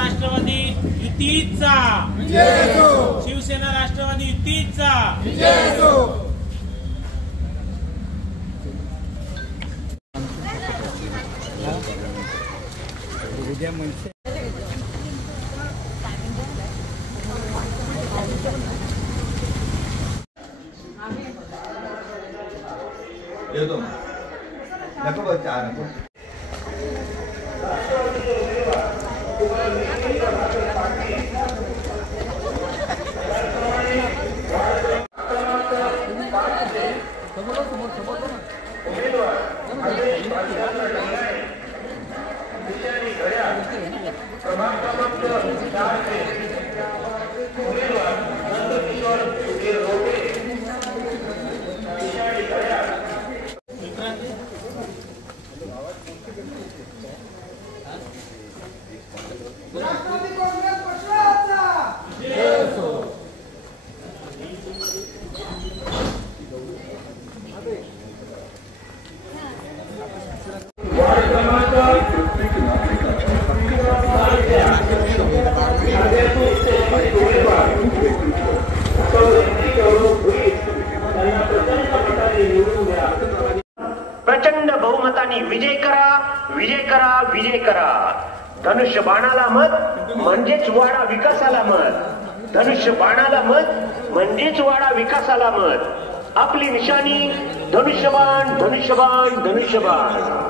राष्ट्रवादी युतीचा शिवसेना राष्ट्रवादी युतीचा उद्या मनसे येतो नको बघ चहा नको प्रचंड बहुमताने विजय करा, विजय करा, विजय करा. धनुष्य बाणाला मत म्हणजेच वाडा विकासाला मत. धनुष्य बाणाला मत म्हणजेच वाडा विकासाला मत. आपली निशाणी धनुष्यबाण, धनुष्यबाण, धनुष्यबाण.